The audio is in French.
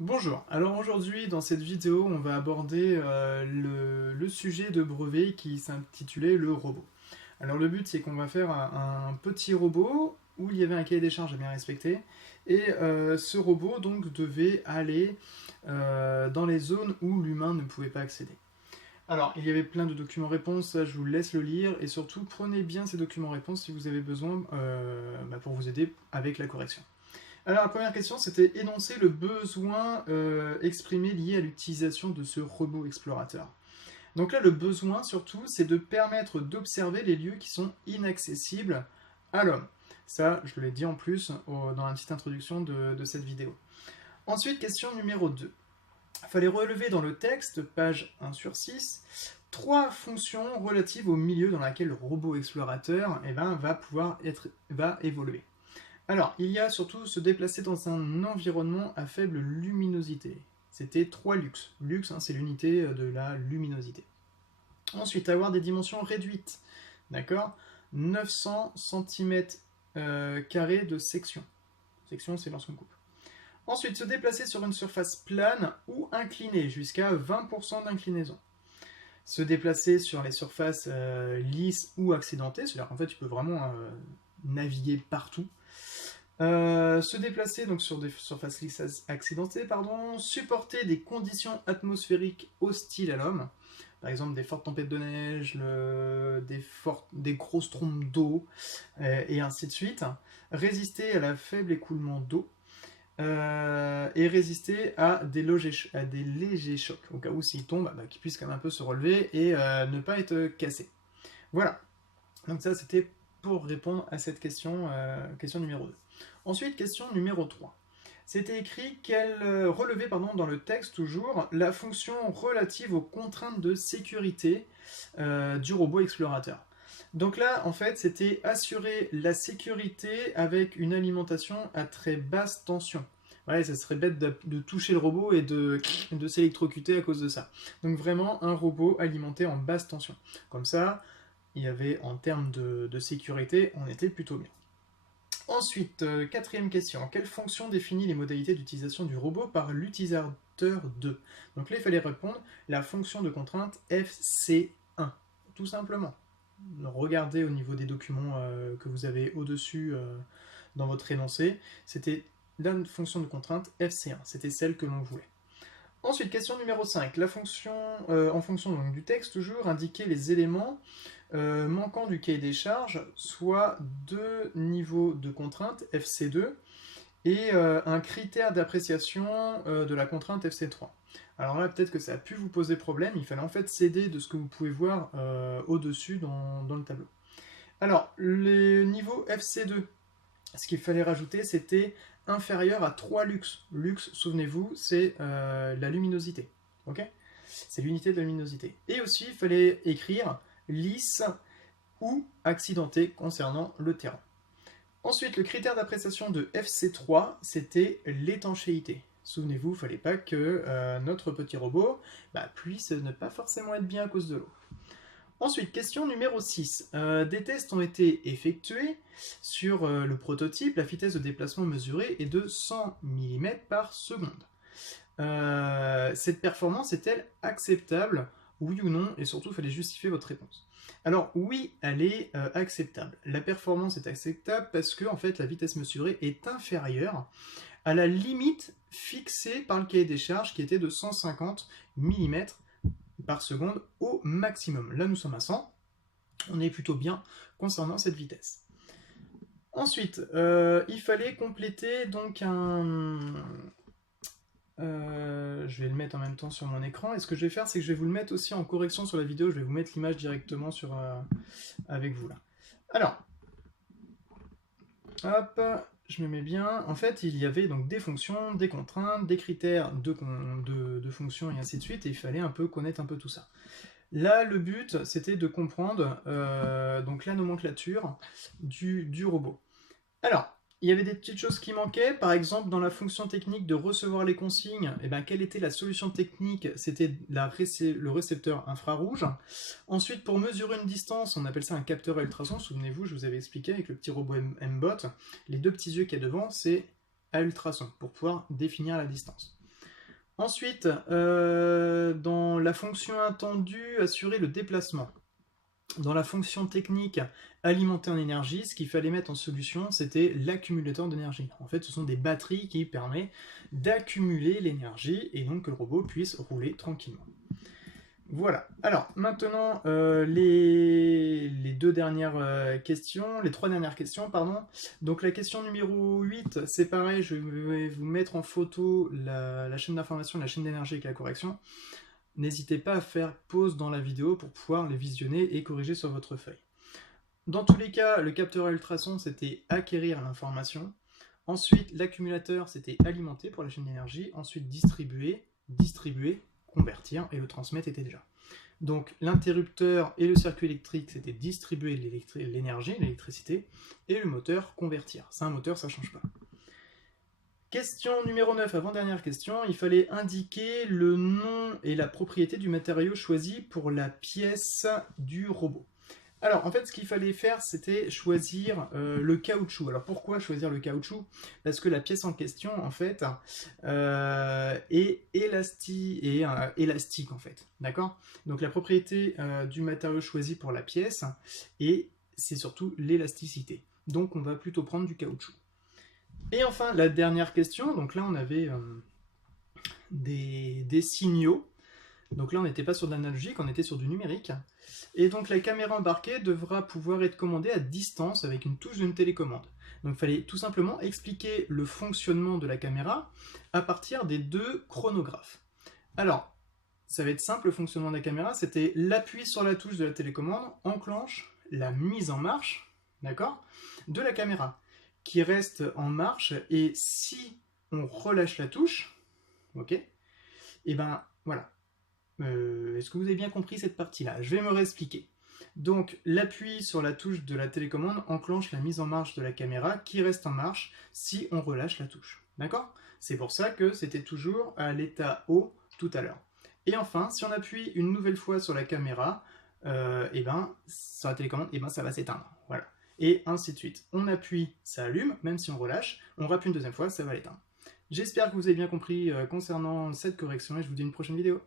Bonjour, alors aujourd'hui dans cette vidéo on va aborder le sujet de brevet qui s'intitulait le robot. Alors le but c'est qu'on va faire un petit robot où il y avait un cahier des charges à bien respecter et ce robot donc devait aller dans les zones où l'humain ne pouvait pas accéder. Alors il y avait plein de documents réponses, ça je vous laisse le lire et surtout prenez bien ces documents réponses si vous avez besoin pour vous aider avec la correction. Alors la première question, c'était énoncer le besoin exprimé lié à l'utilisation de ce robot explorateur. Donc là, le besoin surtout, c'est de permettre d'observer les lieux qui sont inaccessibles à l'homme. Ça, je l'ai dit en plus dans la petite introduction de cette vidéo. Ensuite, question numéro 2. Il fallait relever dans le texte, page 1 sur 6, trois fonctions relatives au milieu dans lequel le robot explorateur va évoluer. Alors, il y a surtout se déplacer dans un environnement à faible luminosité. C'était 3 lux. Lux, hein, c'est l'unité de la luminosité. Ensuite, avoir des dimensions réduites. D'accord, 900 cm carrés de section. Section, c'est lorsqu'on coupe. Ensuite, se déplacer sur une surface plane ou inclinée, jusqu'à 20% d'inclinaison. Se déplacer sur les surfaces lisses ou accidentées, c'est-à-dire qu'en fait, tu peux vraiment naviguer partout. Se déplacer donc sur des surfaces lisses accidentées, supporter des conditions atmosphériques hostiles à l'homme, par exemple des fortes tempêtes de neige, des grosses trombes d'eau, et ainsi de suite, résister à la faible écoulement d'eau, et résister à des légers chocs, au cas où s'il tombe, qu'il puisse quand même un peu se relever et ne pas être cassé. Voilà, donc ça c'était pour répondre à cette question, question numéro 2. Ensuite, question numéro 3. C'était écrit qu'elle relevait dans le texte toujours la fonction relative aux contraintes de sécurité du robot explorateur. Donc là, en fait, c'était assurer la sécurité avec une alimentation à très basse tension. Ouais, ça serait bête de toucher le robot et de s'électrocuter à cause de ça. Donc vraiment, un robot alimenté en basse tension. Comme ça, il y avait, en termes de sécurité, on était plutôt bien. Ensuite, quatrième question. Quelle fonction définit les modalités d'utilisation du robot par l'utilisateur 2? Donc là, il fallait répondre la fonction de contrainte FC1. Tout simplement. Regardez au niveau des documents que vous avez au-dessus dans votre énoncé. C'était la fonction de contrainte FC1. C'était celle que l'on voulait. Ensuite, question numéro 5. La fonction, en fonction donc, du texte, toujours, indiquer les éléments manquant du cahier des charges, soit deux niveaux de contrainte, FC2, et un critère d'appréciation de la contrainte FC3. Alors là, peut-être que ça a pu vous poser problème, il fallait en fait s'aider de ce que vous pouvez voir au-dessus dans le tableau. Alors, le niveau FC2, ce qu'il fallait rajouter, c'était inférieur à 3 lux. Lux, souvenez-vous, c'est la luminosité. Ok, c'est l'unité de la luminosité. Et aussi, il fallait écrire lisse ou accidenté concernant le terrain. Ensuite, le critère d'appréciation de FC3, c'était l'étanchéité. Souvenez-vous, il ne fallait pas que notre petit robot puisse ne pas forcément être bien à cause de l'eau. Ensuite, question numéro 6. Des tests ont été effectués sur le prototype. La vitesse de déplacement mesurée est de 100 mm par seconde. Cette performance est-elle acceptable? Oui ou non? Et surtout, il fallait justifier votre réponse. Alors oui, elle est acceptable. La performance est acceptable parce que en fait, la vitesse mesurée est inférieure à la limite fixée par le cahier des charges qui était de 150 mm par seconde au maximum. Là, nous sommes à 100. On est plutôt bien concernant cette vitesse. Ensuite, il fallait compléter donc je vais le mettre en même temps sur mon écran. Et ce que je vais faire, c'est que je vais vous le mettre aussi en correction sur la vidéo. Je vais vous mettre l'image directement avec vous là. Alors, hop, je me mets bien. En fait, il y avait donc des fonctions, des contraintes, des critères de fonctions et ainsi de suite. Et il fallait un peu connaître un peu tout ça. Là, le but, c'était de comprendre donc la nomenclature du robot. Alors, il y avait des petites choses qui manquaient, par exemple dans la fonction technique de recevoir les consignes, quelle était la solution technique? C'était le récepteur infrarouge. Ensuite, pour mesurer une distance, on appelle ça un capteur à ultrasons. Souvenez-vous, je vous avais expliqué avec le petit robot M-Bot, les deux petits yeux qu'il y a devant, c'est à ultrasons, pour pouvoir définir la distance. Ensuite, dans la fonction attendue, assurer le déplacement. Dans la fonction technique alimenter en énergie, ce qu'il fallait mettre en solution, c'était l'accumulateur d'énergie. En fait, ce sont des batteries qui permettent d'accumuler l'énergie et donc que le robot puisse rouler tranquillement. Voilà. Alors, maintenant, les deux dernières questions, les trois dernières questions, pardon. Donc, la question numéro 8, c'est pareil, je vais vous mettre en photo la chaîne d'information, la chaîne d'énergie avec la correction. N'hésitez pas à faire pause dans la vidéo pour pouvoir les visionner et corriger sur votre feuille. Dans tous les cas, le capteur à ultrasons, c'était acquérir l'information. Ensuite, l'accumulateur, c'était alimenter pour la chaîne d'énergie. Ensuite, distribuer, convertir, et le transmettre était déjà. Donc, l'interrupteur et le circuit électrique, c'était distribuer l'énergie, l'électricité, et le moteur, convertir. C'est un moteur, ça ne change pas. Question numéro 9, avant-dernière question, il fallait indiquer le nom et la propriété du matériau choisi pour la pièce du robot. Alors, en fait, ce qu'il fallait faire, c'était choisir le caoutchouc. Alors, pourquoi choisir le caoutchouc? Parce que la pièce en question, en fait, est élastique, en fait. D'accord? Donc, la propriété du matériau choisi pour la pièce, et c'est surtout l'élasticité. Donc, on va plutôt prendre du caoutchouc. Et enfin, la dernière question. Donc là, on avait des signaux. Donc là, on n'était pas sur de l'analogique, on était sur du numérique. Et donc la caméra embarquée devra pouvoir être commandée à distance avec une touche d'une télécommande. Donc il fallait tout simplement expliquer le fonctionnement de la caméra à partir des deux chronographes. Alors, ça va être simple, le fonctionnement de la caméra, c'était l'appui sur la touche de la télécommande enclenche la mise en marche, d'accord, de la caméra, qui reste en marche, et si on relâche la touche, ok, et ben voilà. Est-ce que vous avez bien compris cette partie-là? Je vais me réexpliquer. Donc, l'appui sur la touche de la télécommande enclenche la mise en marche de la caméra qui reste en marche si on relâche la touche. D'accord? C'est pour ça que c'était toujours à l'état haut tout à l'heure. Et enfin, si on appuie une nouvelle fois sur la caméra, et ben, sur la télécommande, et ben, ça va s'éteindre. Voilà. Et ainsi de suite. On appuie, ça allume, même si on relâche. On rappuie une deuxième fois, ça va l'éteindre. J'espère que vous avez bien compris concernant cette correction et je vous dis à une prochaine vidéo.